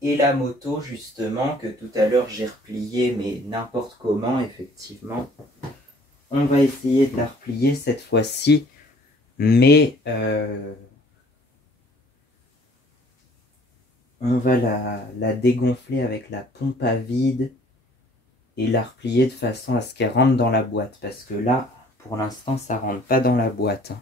et la moto justement que tout à l'heure j'ai repliée mais n'importe comment effectivement. On va essayer de la replier cette fois-ci, mais on va la dégonfler avec la pompe à vide et la replier de façon à ce qu'elle rentre dans la boîte, parce que là pour l'instant ça rentre pas dans la boîte.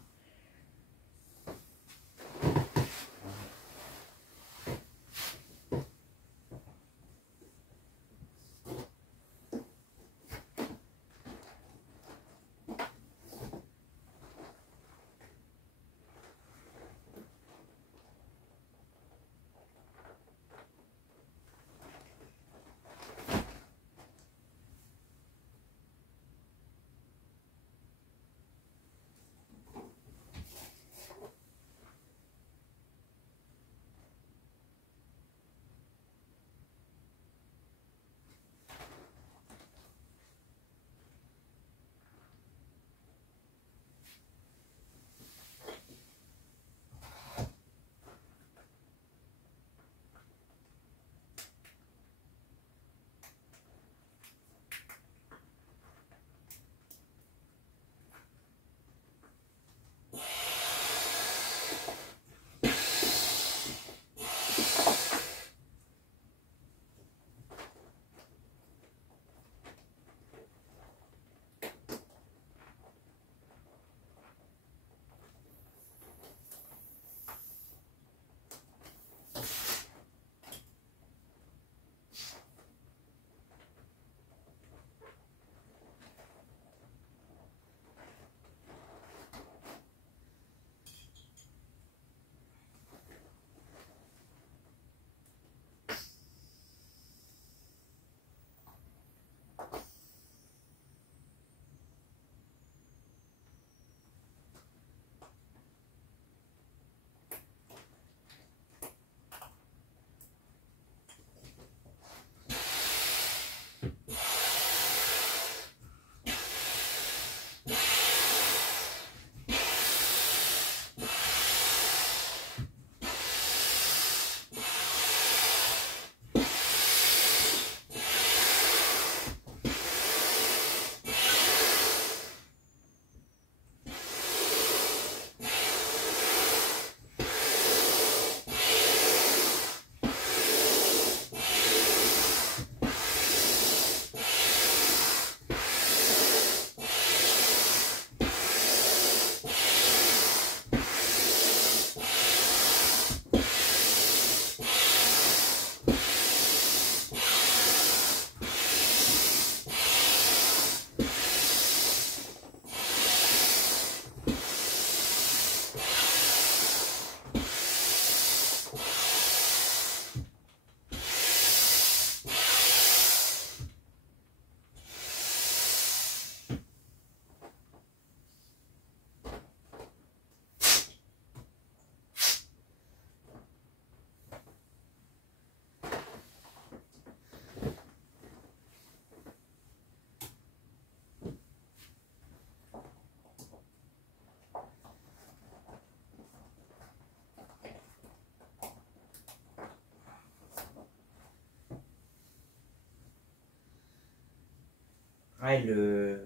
Ouais,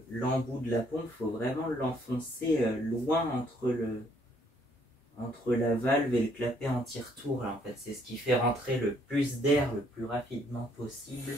l'embout de la pompe, faut vraiment l'enfoncer loin entre la valve et le clapet anti-retour. En fait, c'est ce qui fait rentrer le plus d'air le plus rapidement possible.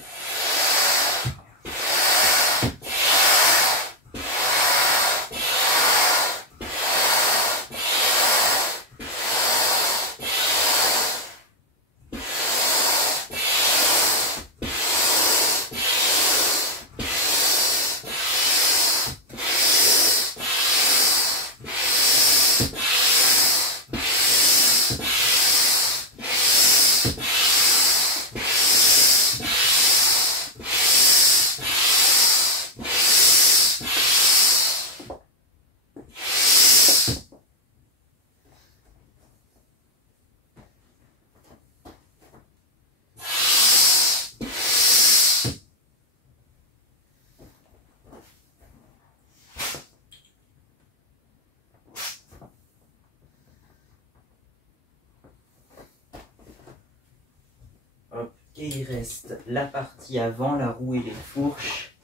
Et il reste la partie avant, la roue et les fourches,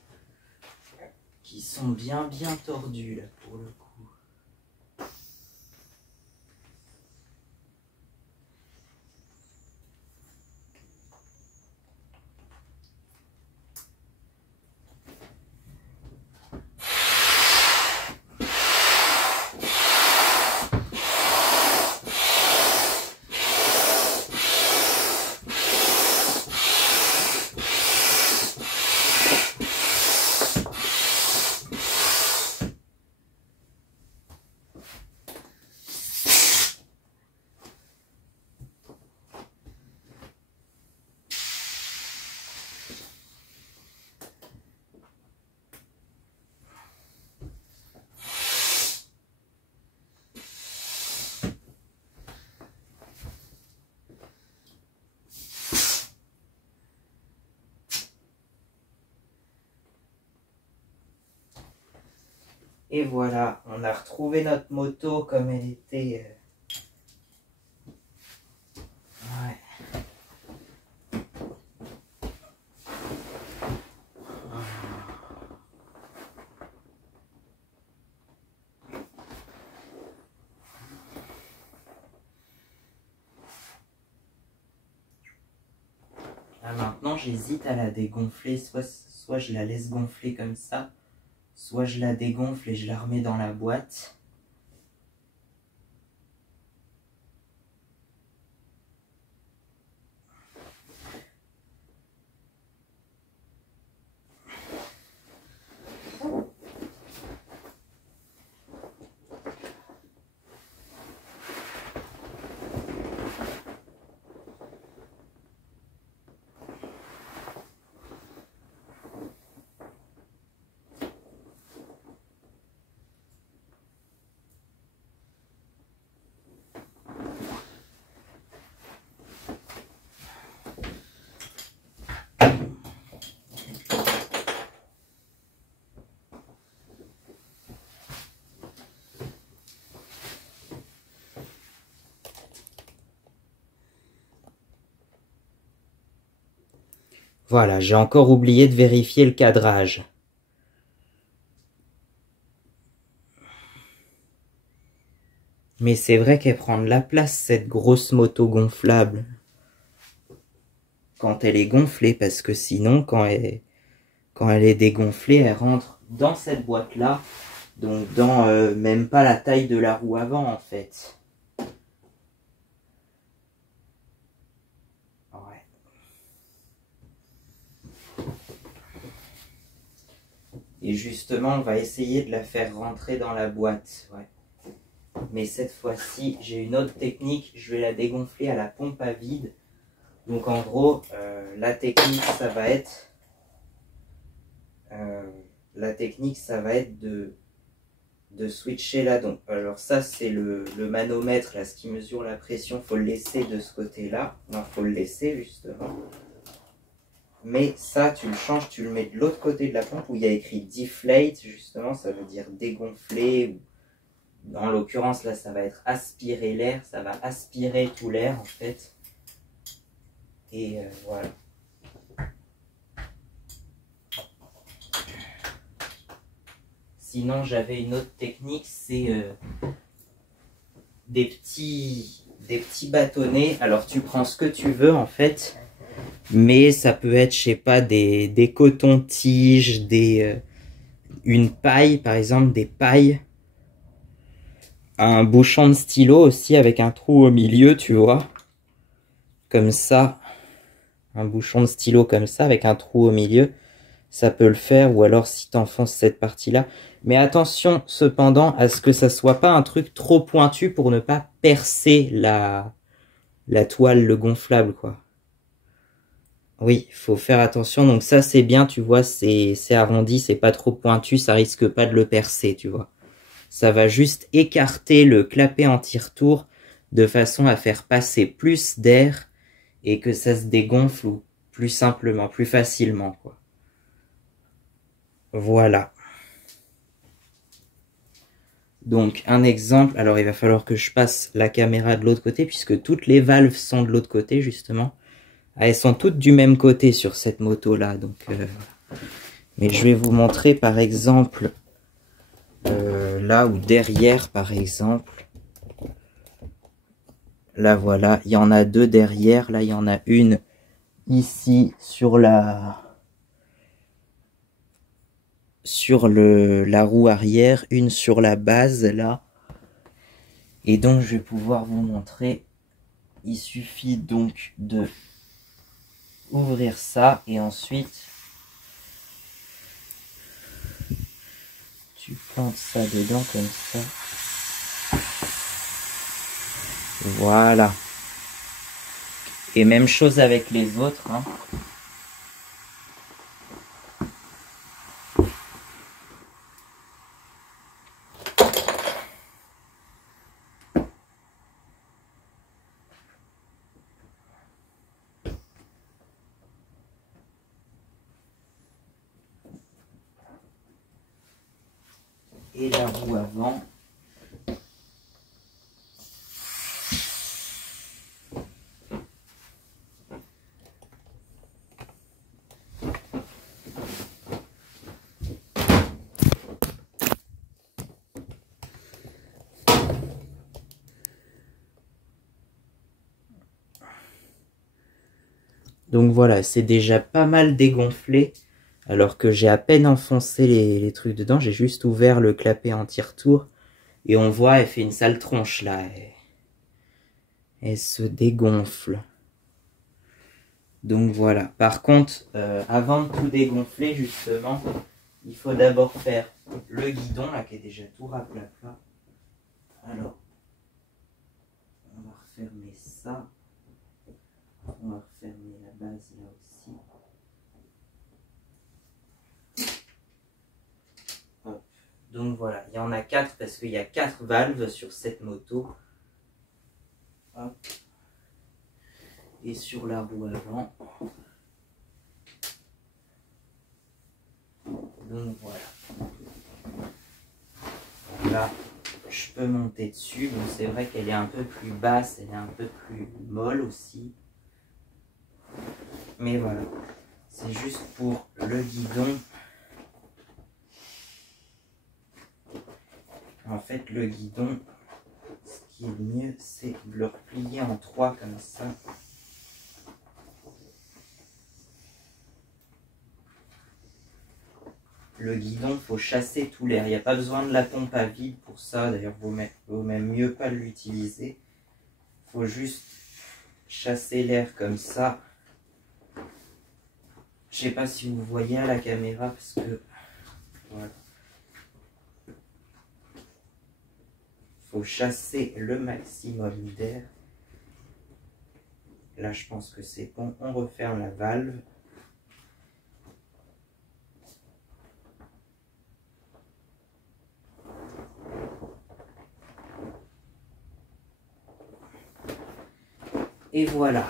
qui sont bien tordues là pour le coup. Et voilà, on a retrouvé notre moto comme elle était. Ouais. Là, maintenant, j'hésite à la dégonfler. Soit je la laisse gonfler comme ça, soit je la dégonfle et je la remets dans la boîte. Voilà, j'ai encore oublié de vérifier le cadrage. Mais c'est vrai qu'elle prend de la place, cette grosse moto gonflable. Quand elle est gonflée, parce que sinon, quand elle est dégonflée, elle rentre dans cette boîte-là. Donc dans même pas la taille de la roue avant, en fait. Ouais. Et justement, on va essayer de la faire rentrer dans la boîte. Ouais. Mais cette fois-ci, j'ai une autre technique. Je vais la dégonfler à la pompe à vide. Donc en gros, la technique, ça va être de switcher là. Donc, alors ça, c'est le manomètre, là, ce qui mesure la pression. Faut le laisser de ce côté-là. Non, faut le laisser justement. Mais ça, tu le changes, tu le mets de l'autre côté de la pompe où il y a écrit deflate. Justement, ça veut dire dégonfler. En l'occurrence, là, ça va être aspirer l'air. Ça va aspirer tout l'air, en fait. Et voilà. Sinon, j'avais une autre technique, c'est des petits bâtonnets. Alors, tu prends ce que tu veux, en fait. Mais ça peut être, je sais pas, des cotons-tiges, une paille, par exemple, des pailles. Un bouchon de stylo aussi avec un trou au milieu, tu vois. Comme ça. Un bouchon de stylo comme ça avec un trou au milieu. Ça peut le faire, ou alors si t'enfonces cette partie-là. Mais attention cependant à ce que ça soit pas un truc trop pointu pour ne pas percer la toile, le gonflable, quoi. Oui, il faut faire attention. Donc ça, c'est bien, tu vois, c'est arrondi, c'est pas trop pointu, ça risque pas de le percer, tu vois. Ça va juste écarter le clapet anti-retour de façon à faire passer plus d'air et que ça se dégonfle plus simplement, plus facilement, quoi. Voilà. Donc, un exemple, alors il va falloir que je passe la caméra de l'autre côté, puisque toutes les valves sont de l'autre côté, justement. Ah, elles sont toutes du même côté sur cette moto-là. Donc, mais je vais vous montrer par exemple là ou derrière par exemple. Là voilà, il y en a deux derrière. Là il y en a une ici sur la roue arrière, une sur la base là. Et donc je vais pouvoir vous montrer. Il suffit donc de ouvrir ça et ensuite tu plantes ça dedans comme ça. Voilà. Et même chose avec les autres, hein. Et la roue avant. Donc voilà, c'est déjà pas mal dégonflé, alors que j'ai à peine enfoncé les trucs dedans, j'ai juste ouvert le clapet anti-retour, et on voit, elle fait une sale tronche là, elle se dégonfle. Donc voilà, par contre, avant de tout dégonfler justement, il faut d'abord faire le guidon là qui est déjà tout raplapla. Alors, on va refermer ça. On va refermer la base là aussi. Hop. Donc voilà, il y en a 4 parce qu'il y a 4 valves sur cette moto. Hop. Et sur la roue avant. Donc voilà. Là, je peux monter dessus. Bon, c'est vrai qu'elle est un peu plus basse, elle est un peu plus molle aussi. Mais voilà, c'est juste pour le guidon. En fait, le guidon, ce qui est mieux, c'est de le replier en 3 comme ça. Le guidon, il faut chasser tout l'air. Il n'y a pas besoin de la pompe à vide pour ça. D'ailleurs, vaut même mieux pas l'utiliser. Il faut juste chasser l'air comme ça. Je sais pas si vous voyez à la caméra parce que voilà. Faut chasser le maximum d'air. Là, je pense que c'est bon. On referme la valve. Et voilà,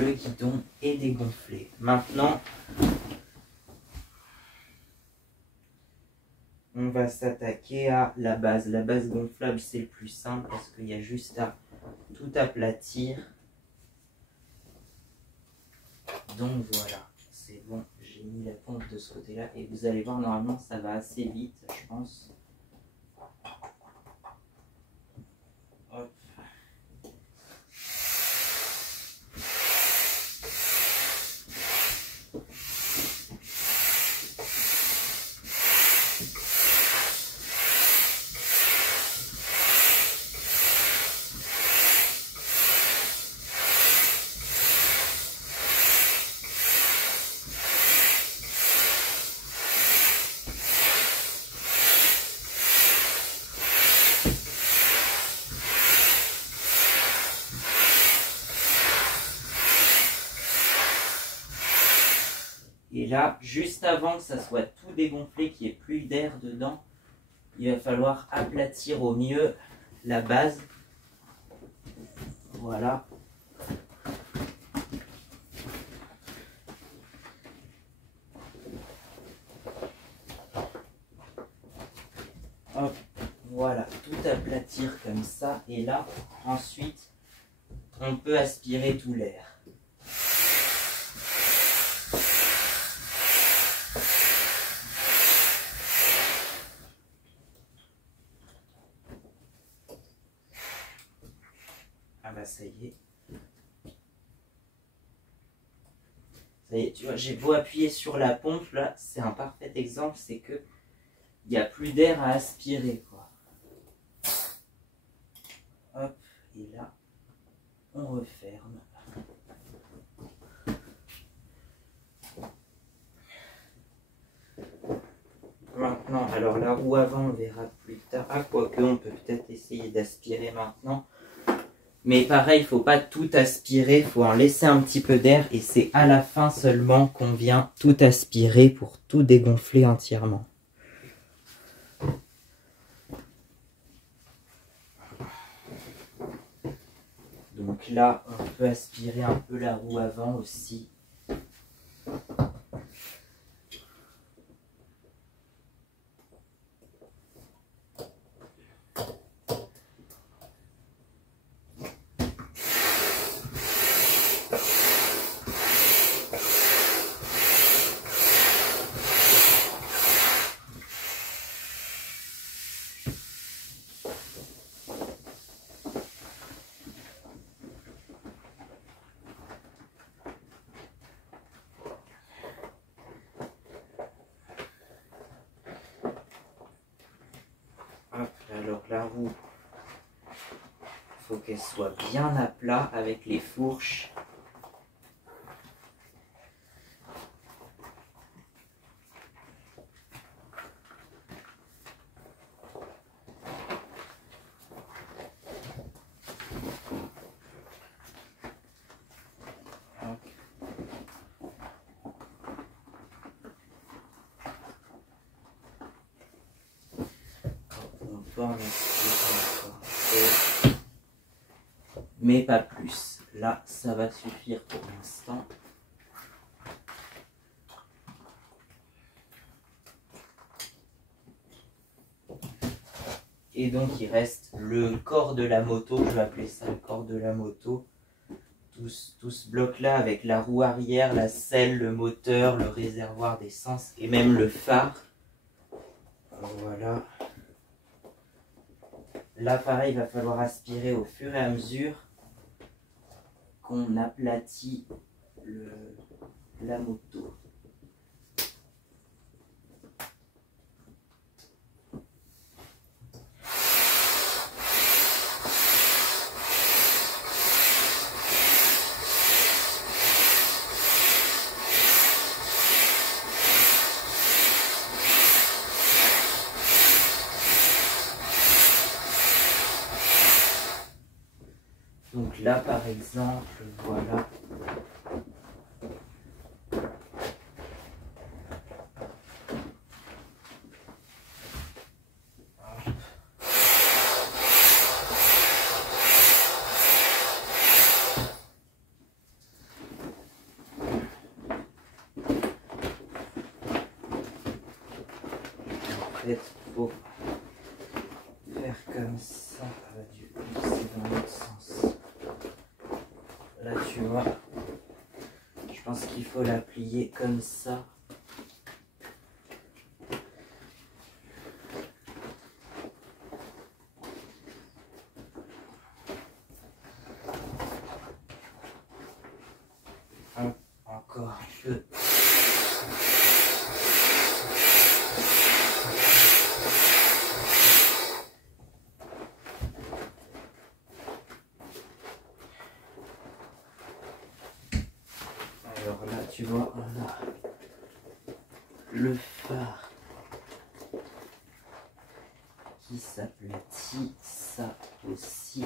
le guidon est dégonflé. Maintenant, on va s'attaquer à la base. La base gonflable, c'est le plus simple parce qu'il y a juste à tout aplatir. Donc voilà, c'est bon. J'ai mis la pompe de ce côté-là et vous allez voir, normalement, ça va assez vite, je pense. Hop. Et là, juste avant que ça soit tout dégonflé, qu'il n'y ait plus d'air dedans, il va falloir aplatir au mieux la base. Voilà. Hop, voilà, tout aplatir comme ça. Et là, ensuite, on peut aspirer tout l'air. ça y est. Ça y est, tu vois, j'ai beau appuyer sur la pompe, là, c'est un parfait exemple, c'est que il n'y a plus d'air à aspirer, quoi. Hop, et là, on referme. Maintenant, alors la roue avant, on verra plus tard. Ah, quoique, on peut peut-être essayer d'aspirer maintenant. Mais pareil, il ne faut pas tout aspirer, il faut en laisser un petit peu d'air. Et c'est à la fin seulement qu'on vient tout aspirer pour tout dégonfler entièrement. Donc là, on peut aspirer un peu la roue avant aussi. Hop, alors la roue, il faut qu'elle soit bien à plat avec les fourches. Hop. On peut en aspirer encore un peu, mais pas plus. Là, ça va suffire pour l'instant. Et donc, il reste le corps de la moto, je vais appeler ça le corps de la moto. Tout ce bloc-là avec la roue arrière, la selle, le moteur, le réservoir d'essence et même le phare. Voilà. Là, pareil, il va falloir aspirer au fur et à mesure qu'on aplatit la moto. Donc là, par exemple, voilà. En fait, faut faire comme ça. Du coup, c'est dans l'autre sens. Là, tu vois, je pense qu'il faut la plier comme ça. Encore un peu. Alors là, tu vois, on a le phare qui s'aplatit, ça aussi.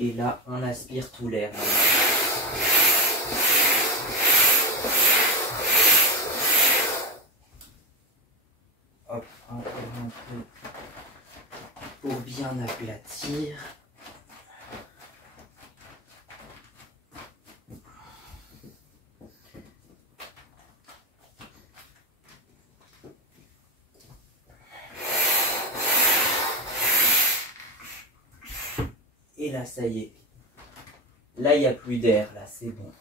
Et là, on aspire tout l'air. Hop, encore un peu pour bien aplatir. Et là, ça y est. Là, il n'y a plus d'air, là, c'est bon.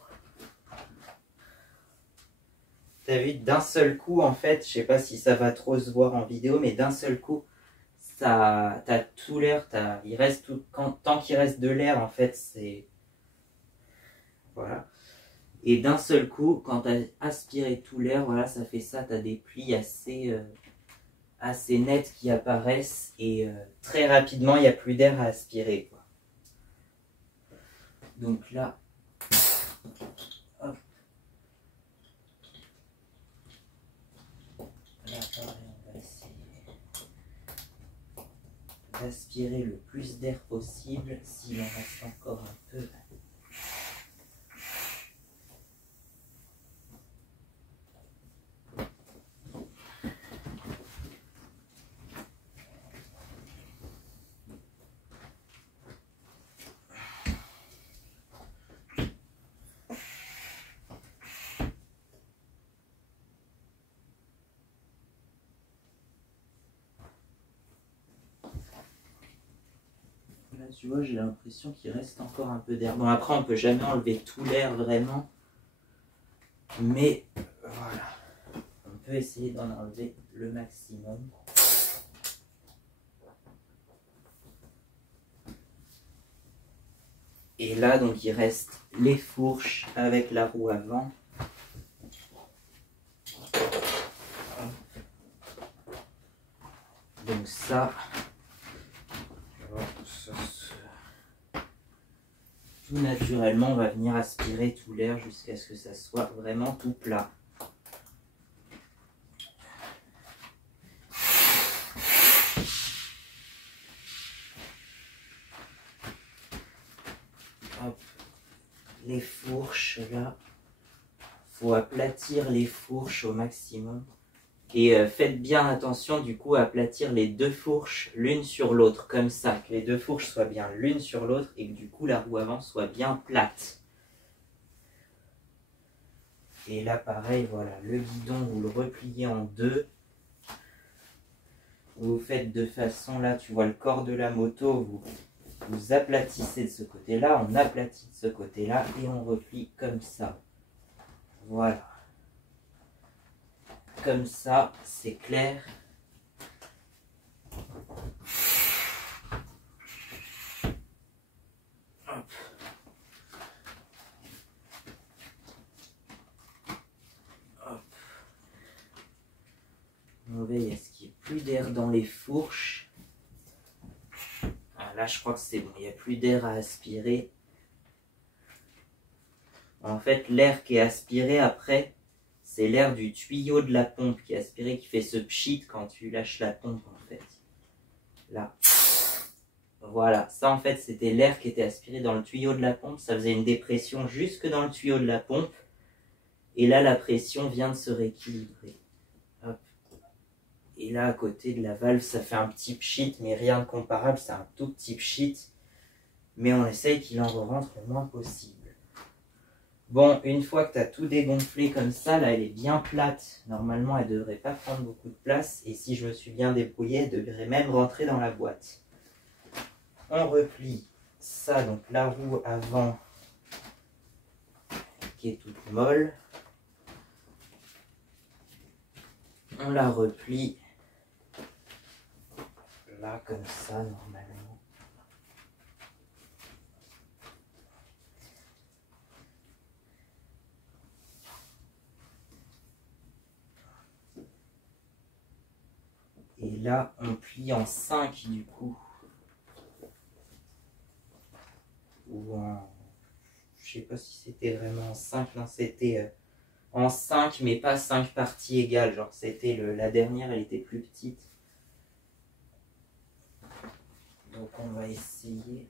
T'as vu, d'un seul coup, en fait, je sais pas si ça va trop se voir en vidéo, mais d'un seul coup, t'as tout l'air, il reste tout, tant qu'il reste de l'air, en fait, c'est... Voilà. Et d'un seul coup, quand tu as aspiré tout l'air, voilà, ça fait ça, tu as des plis assez nets qui apparaissent et très rapidement, il n'y a plus d'air à aspirer, quoi. Donc là, hop. Là, pareil, on va essayer d'aspirer le plus d'air possible, s'il en reste encore un peu. Là, tu vois, j'ai l'impression qu'il reste encore un peu d'air. Bon, après, on peut jamais enlever tout l'air vraiment. Mais, voilà. On peut essayer d'en enlever le maximum. Et là, donc, il reste les fourches avec la roue avant. Donc ça, tout naturellement, on va venir aspirer tout l'air jusqu'à ce que ça soit vraiment tout plat. Hop. Les fourches, là, faut aplatir les fourches au maximum. Et faites bien attention du coup à aplatir les deux fourches l'une sur l'autre, comme ça, que les deux fourches soient bien l'une sur l'autre et que du coup la roue avant soit bien plate. Et là pareil, voilà, le guidon vous le repliez en deux. Vous faites de façon, là tu vois le corps de la moto, vous aplatissez de ce côté-là, on aplatit de ce côté-là et on replie comme ça. Voilà. Comme ça, c'est clair. Hop. Hop. On veille à ce qu'il n'y ait plus d'air dans les fourches. Ah, là, je crois que c'est bon, il n'y a plus d'air à aspirer. En fait, l'air qui est aspiré après, c'est l'air du tuyau de la pompe qui est aspiré, qui fait ce pchit quand tu lâches la pompe, en fait. Là. Voilà, ça en fait, c'était l'air qui était aspiré dans le tuyau de la pompe. Ça faisait une dépression jusque dans le tuyau de la pompe. Et là, la pression vient de se rééquilibrer. Hop. Et là, à côté de la valve, ça fait un petit pchit, mais rien de comparable. C'est un tout petit pchit. Mais on essaye qu'il en rentre le moins possible. Bon, une fois que tu as tout dégonflé comme ça, là elle est bien plate. Normalement, elle ne devrait pas prendre beaucoup de place. Et si je me suis bien débrouillé, elle devrait même rentrer dans la boîte. On replie ça, donc la roue avant qui est toute molle. On la replie là comme ça normalement. Et là, on plie en 5 du coup. Ou en... Je sais pas si c'était vraiment en 5. Non, c'était en 5, mais pas 5 parties égales. Genre, c'était la dernière, elle était plus petite. Donc, on va essayer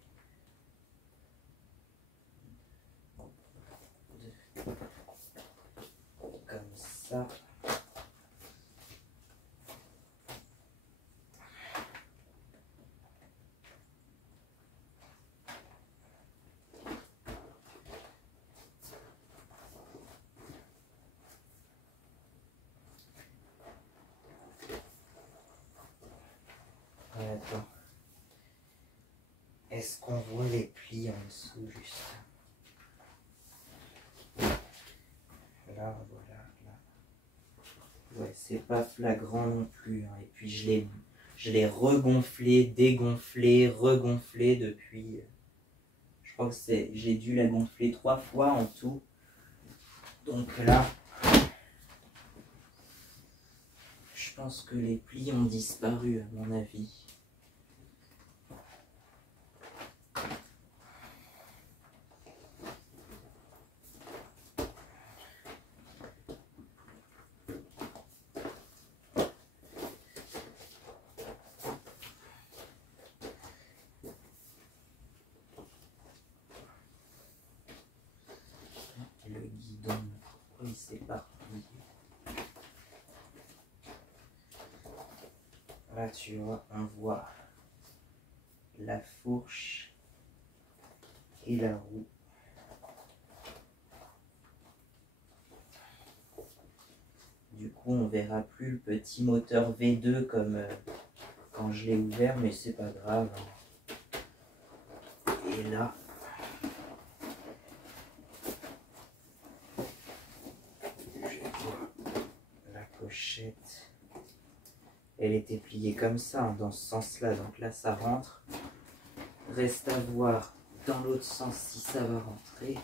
comme ça. Attends. Est-ce qu'on voit les Voilà, voilà, là. Ouais, c'est pas flagrant non plus, hein. Et puis je l'ai regonflé, dégonflé, regonflé depuis... Je crois que j'ai dû la gonfler 3 fois en tout. Donc là, je pense que les plis ont disparu à mon avis. Le guidon, pourquoi il s'est pas replié? Là, tu vois, on voit la fourche et la roue. Du coup, on verra plus le petit moteur V2 comme quand je l'ai ouvert, mais c'est pas grave. Et là, je vois la pochette. Elle était pliée comme ça, hein, dans ce sens-là. Donc là, ça rentre. Reste à voir dans l'autre sens si ça va rentrer.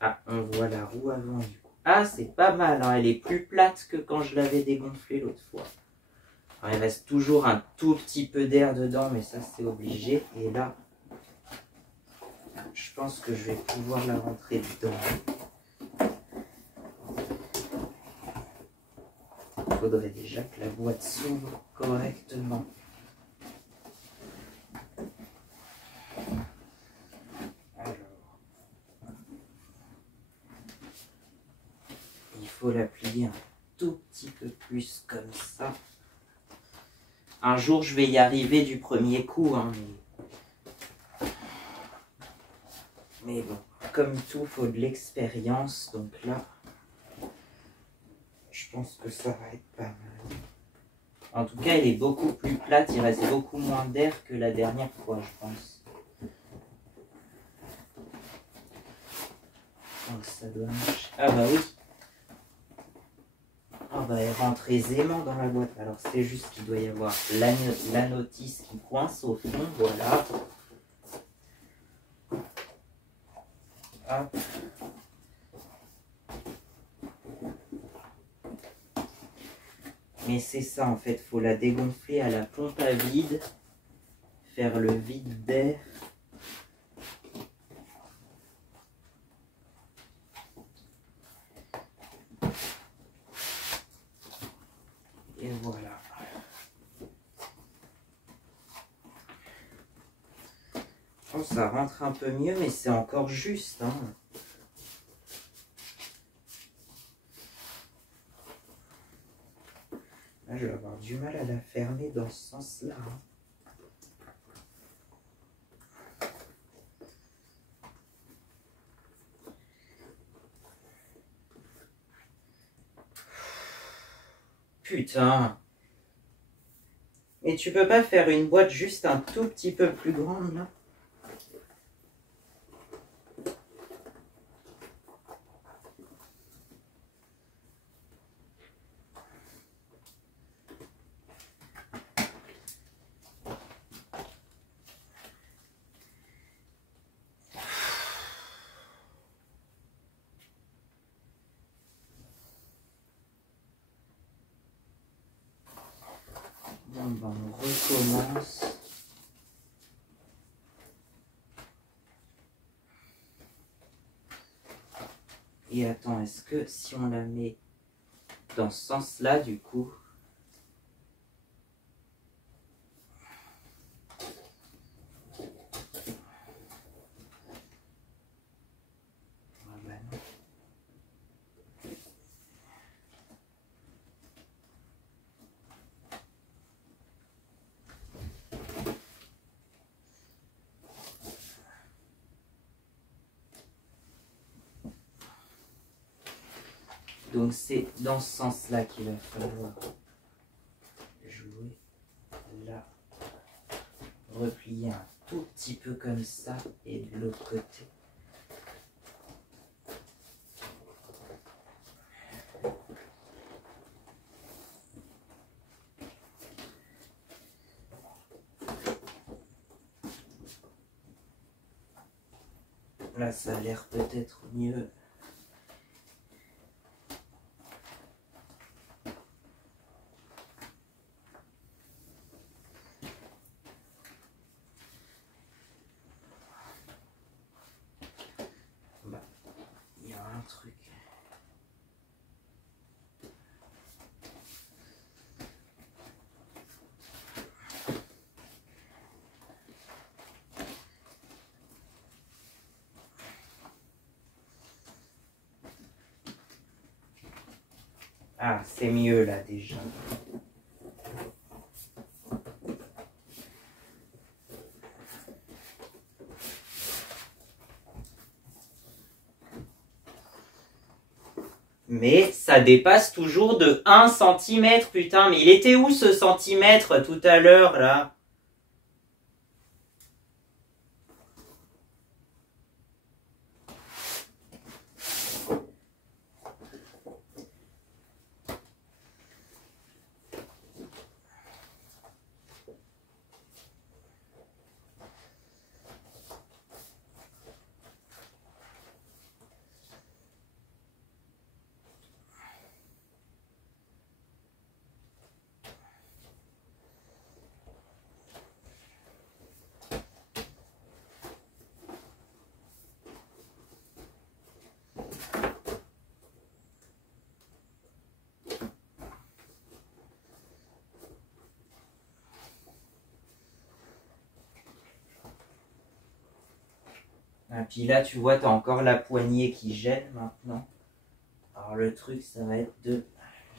Ah, on voit la roue avant du coup. Ah, c'est pas mal, hein. Elle est plus plate que quand je l'avais dégonflée l'autre fois. Alors, il reste toujours un tout petit peu d'air dedans, mais ça c'est obligé. Et là, je pense que je vais pouvoir la rentrer dedans. Il faudrait déjà que la boîte s'ouvre correctement. Il faut la plier un tout petit peu plus comme ça. Un jour, je vais y arriver du premier coup, hein, mais bon, comme tout, il faut de l'expérience. Donc là, je pense que ça va être pas mal. En tout cas, elle est beaucoup plus plate. Il reste beaucoup moins d'air que la dernière fois, je pense. Donc ça doit marcher. Ah bah oui. Ah bah elle rentre aisément dans la boîte. Alors c'est juste qu'il doit y avoir la notice qui coince au fond. Voilà. Hop. Mais c'est ça en fait, il faut la dégonfler à la pompe à vide, faire le vide d'air. Et voilà. Oh, ça rentre un peu mieux, mais c'est encore juste, hein. Là, je vais avoir du mal à la fermer dans ce sens-là, hein. Putain. Et tu peux pas faire une boîte juste un tout petit peu plus grande, là? Bon, ben, on recommence. Et attends, est-ce que si on la met dans ce sens-là, du coup... Ah ben non. Donc c'est dans ce sens-là qu'il va falloir jouer. Là, replier un tout petit peu comme ça et de l'autre côté. Là, ça a l'air peut-être mieux. Bah, il y a un truc. Ah, c'est mieux là déjà. Mais ça dépasse toujours de 1 centimètre, putain. Mais il était où ce centimètre tout à l'heure là? Et puis là, tu vois, tu as encore la poignée qui gêne maintenant. Alors le truc, ça va être de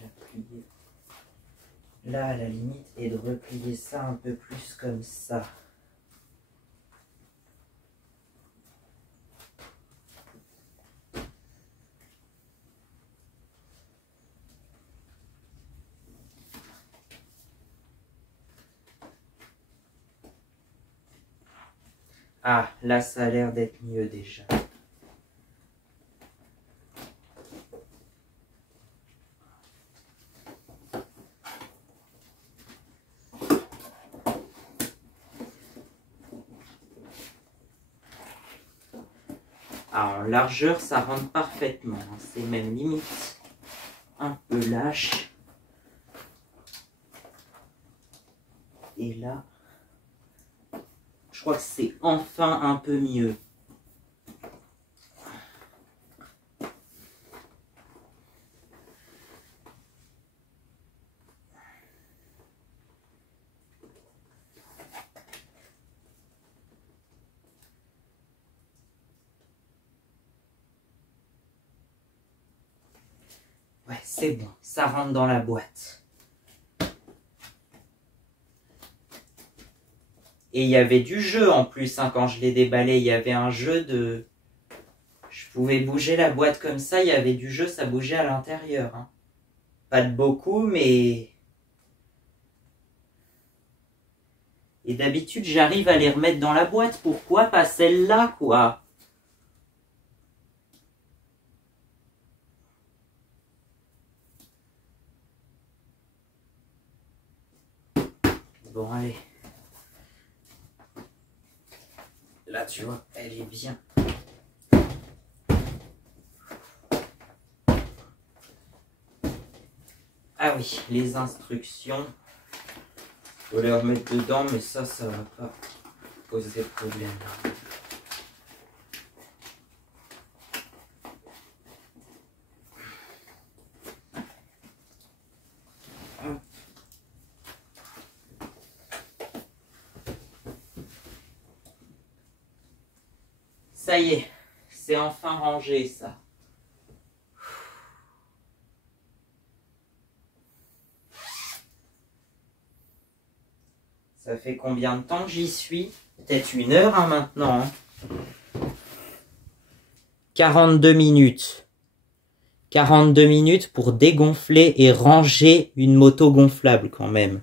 appuyer là à la limite et de replier ça un peu plus comme ça. Ah, là, ça a l'air d'être mieux déjà. Ah, en largeur, ça rentre parfaitement. C'est même limite un peu lâche. Et là, je crois que c'est enfin un peu mieux. Ouais, c'est bon, ça rentre dans la boîte. Et il y avait du jeu en plus, hein, quand je l'ai déballé, il y avait un jeu de... Je pouvais bouger la boîte comme ça, il y avait du jeu, ça bougeait à l'intérieur. Hein. Pas de beaucoup, mais... Et d'habitude, j'arrive à les remettre dans la boîte. Pourquoi pas celle-là, quoi? Bon, allez. Là, tu vois, elle est bien. Ah oui, les instructions. Faut les remettre dedans, mais ça va pas poser de problème. Ça y est, c'est enfin rangé, ça. Ça fait combien de temps que j'y suis? Peut-être 1 heure hein, maintenant. Hein. 42 minutes. 42 minutes pour dégonfler et ranger une moto gonflable quand même.